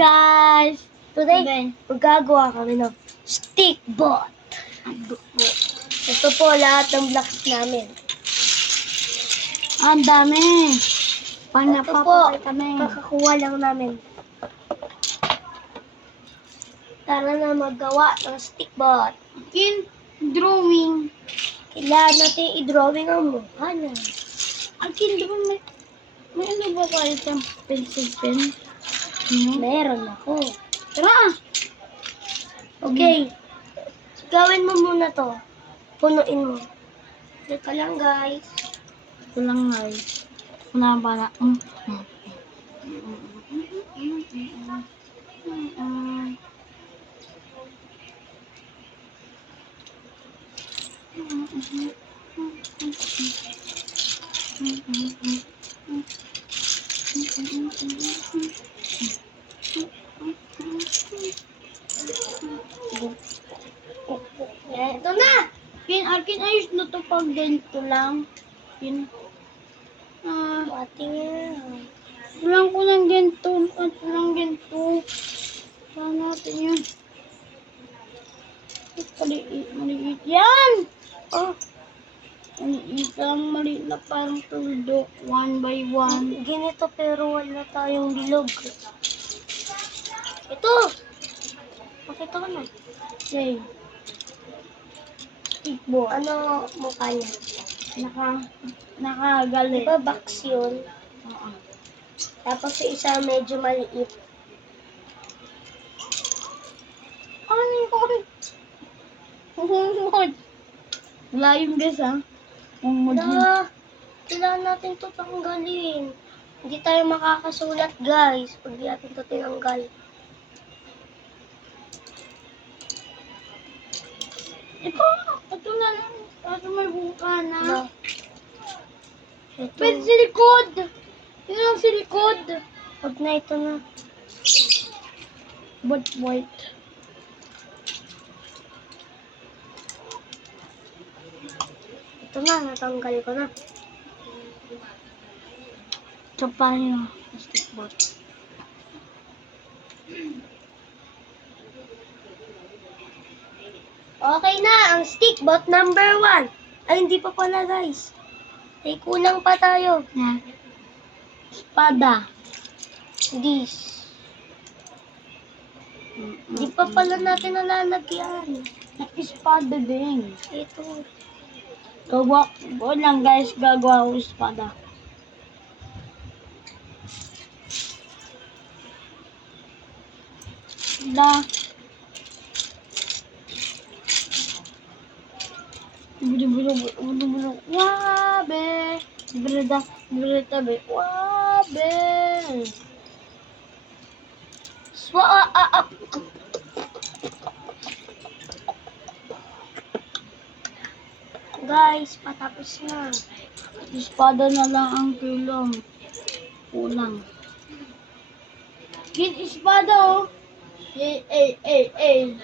guys! Today, magagawa kami ng stick bot. Ito po lahat ng blocks namin. Ang dami! Pang Ito po, napapakay kami. kakakuha lang namin. Tara na magawa ng stick bot. Drawing. Kailangan natin i-drawing ang mukha na. Drawing. May ano ba kayo sa pencil pen? Meron ako. Tara! Okay. Gawin mo muna to. Punuin mo. Teka lang guys. Ito lang guys. Una ba na? Ito na! Akin ayos na to pag ganito lang. Ating Kulang ko ng ganito. At lang ganito. Saan natin yun? Maliit yan! Oh, Maliit lang, maliit na parang tuldok. 1 by 1. ganito pero wala tayong bilog. Ito! Pakita ko na. Okay. Stickball. Ano mukha niya? Nakagalit. Diba box yun? Oo. Tapos yung isa medyo maliit. Ano yun? Humod. Wala yung guys ha. Humod yun. Kailangan natin ito tanggalin. Hindi tayo makakasulat guys pag di natin ito tinanggal. Ito na lang. Kaso may buka na. No. Ito. Pwede sa likod. Yun lang sa likod. Huwag na ito na. But white. Ito na, natanggal ko na. Ito pa yun. Stickball. Okay na, ang stick bot number 1. Ay, hindi pa pala guys. Ay, kulang pa tayo. Yan. Espada. This. Hindi pa pala natin nalalagyan. Espada din. Ito. Gagawa ko lang guys. Gagawa ko espada. Bulu-bulu. Wabe. Berita be. Wabe. Guys, patapos na. Espada na lang ang kulang. Espada oh. Eh.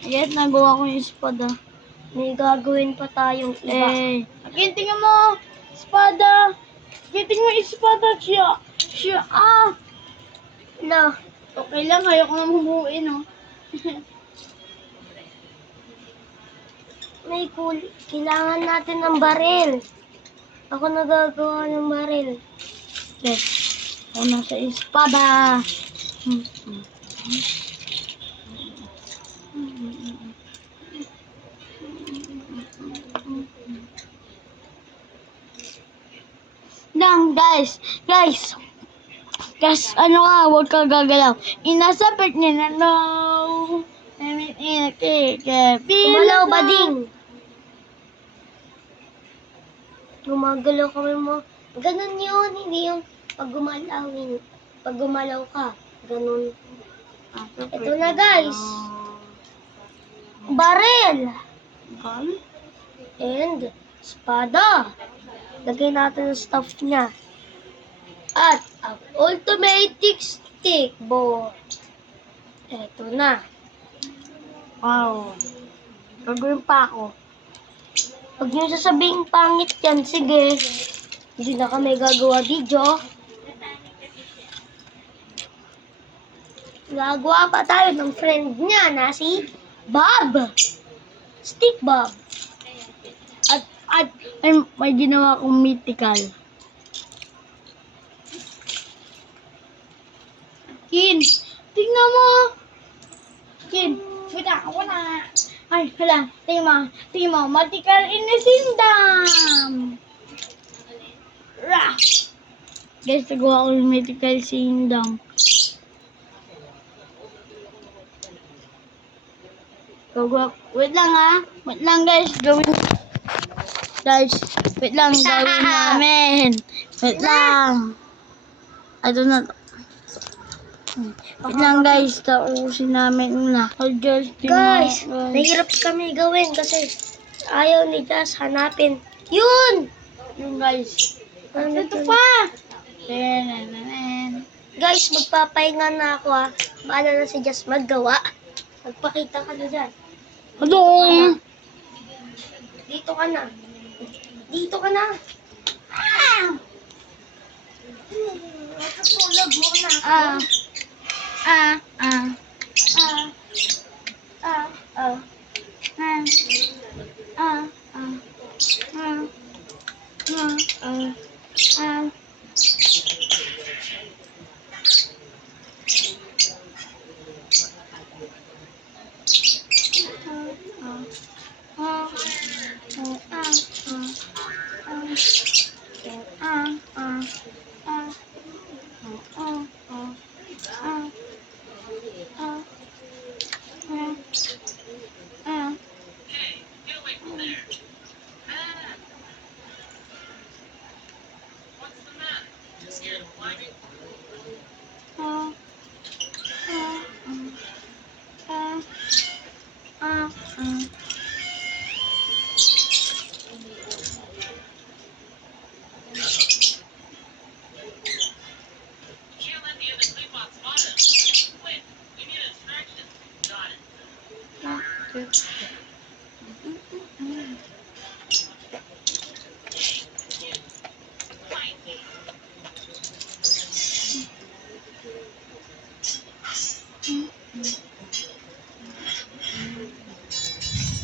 Yes, nagawa ko yung espada. May gagawin pa tayong iba. Tingnan mo. Espada. Tingnan mo espada siya. No. Okay lang, ayoko na humuin, no? Kailangan natin ng baril. Ako nagagawa ng baril. Yes. Ako na sa espada. Lang, guys, ano ka, huwag ka gagalaw. Inasapit niya na, no. Gumalaw ba ding? Gumagalaw kami mo. Ganun yun, hindi yung pag gumalaw ka. Ganun. Ito na guys. Baril. And espada. Lagay natin ang stuff niya. At ang automatic stick bot. Ito na. Wow. Gagawin pa ako. Huwag niyo sasabihin pangit yan. Sige. Hindi na kami gagawa video. Gagawa pa tayo ng friend niya na si Bob. Stick Bob. At may ginawa kong mythical. Kin, tingnan mo. Kin, ako na. Ay, hala, tingnan mo, mythical inisindam. Rah! Guys, nagawa ko yung mythical sindam. Wait lang ha. Wait lang guys, Guys, wait lang, gawin namin. Wait lang. Ito na. Wait lang guys, tausin namin una. Guys, nahirap kami gawin kasi ayaw ni Jazz hanapin. Yun! Yung guys. Ano Ito to? pa! Guys, magpapahinga na ako ha. Baala na si Jazz maggawa. Magpakita ka na dyan. Hello! Dito ka na. Dito ka na. Natutulog mo na. Ah. Ah. Ah. Ah. Ah.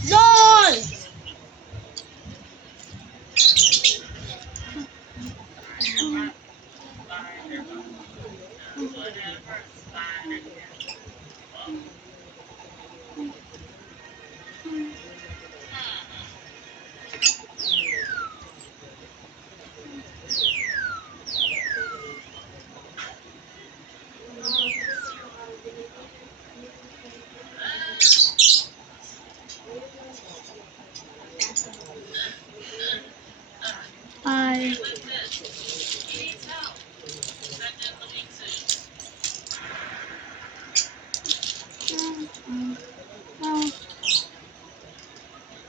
Zol! Ay.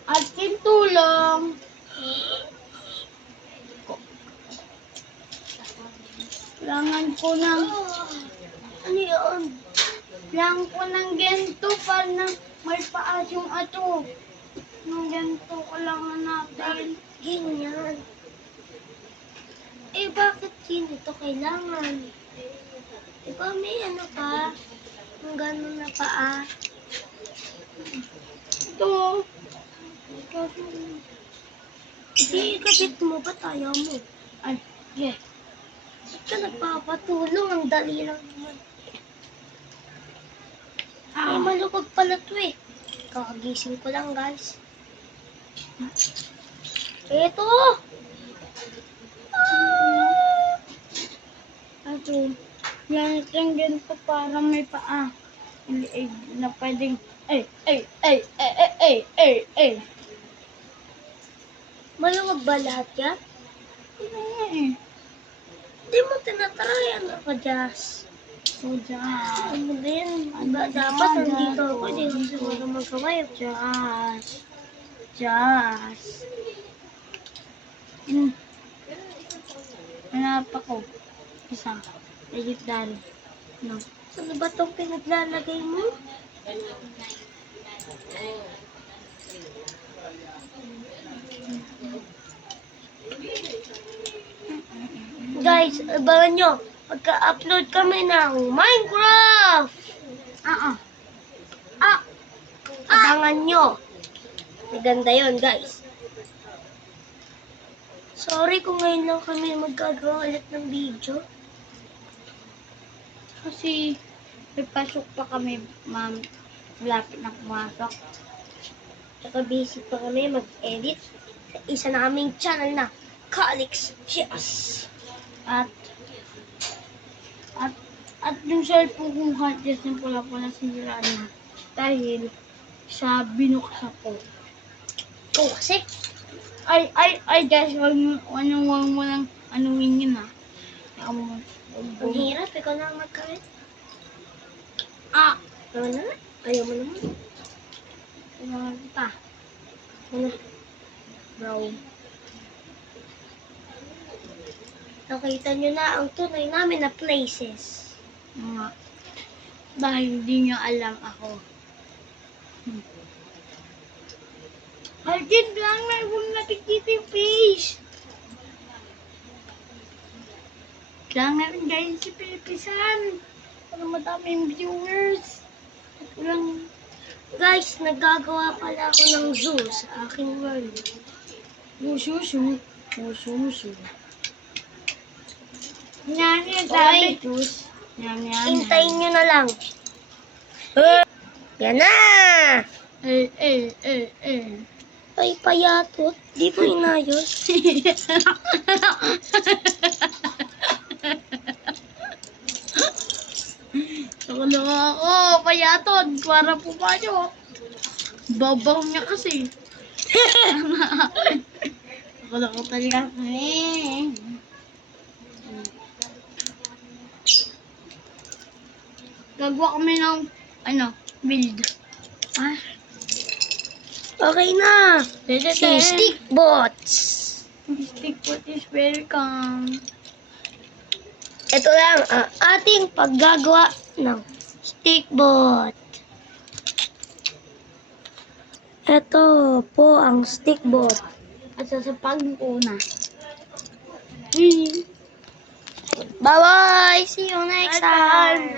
Ating tulong. Kailangan ko ng... Ano yun? Kailangan ko ng ganito para na may paas yung ato. Ng ganito kailangan natin. Ganyan. Eh, bakit ito kailangan? Diba may ano pa? Yung gano'n na paa. Ito. Hindi, ikabit mo. Ba't ayaw mo? Ay, yeah. Ba't ka nagpapatulong? Ang dali lang naman. Ay, malupag pala to eh. Kakagising ko lang, guys. Ito! Ato. Yan yung ganito para may paa. Liig na pwedeng... Ay. Maluwag ba lahat yan? Hindi mo tinatry. Ano ka, Jazz? So, Jazz. Ano din? Dapat nandito ako. Hindi ko siguro magawa yun. Jazz. Hanap ako. Isa. Legendary. No. Ano ba itong pinaglalagay mo? guys, abangan nyo. Pagka-upload kami ng Minecraft. Abangan nyo. Maganda yun, guys. Sorry kung ngayon lang kami magagawa ulit ng video. Kasi may pasok pa kami, ma'am. Malapit na pumasok. Tsaka busy pa kami mag-edit sa isa na aming channel na Calix Cheers. At yung cellphone kong harddisk yung pula-pula sinira na dahil sa binuksan ko. Oo, kasi Ay guys, wag mo nang anuhin yun ah. ang hirap. Ikaw na ang magkawin. Ano na? Ayaw mo naman. Ano kita? Ano? Bro. Nakita nyo na ang tunay namin na places. Mga. Dahil hindi nyo alam ako. Alden lang na huwag nakikita yung face. Kailangan natin gawin si Pilipisan. Para madaming viewers. At walang Guys, nagagawa pala ako ng zoo sa aking world. mususu. Yan yan, Okay. sabi juice. Yan. Hintayin nyo na lang. Yan na! Ay, payatot. Di mo inayos. Nakalawa ako, payaton. Para po ba nyo? Babaw niya kasi. Nakalawa talaga kami. Gagawa kami ng, build. Okay na. Si Stick Bots. Stick put is welcome. Ito lang ang ating paggagawa ng Stick Bot. Ito po ang Stick Bot. At sasapag ko na. Bye-bye! See you next time!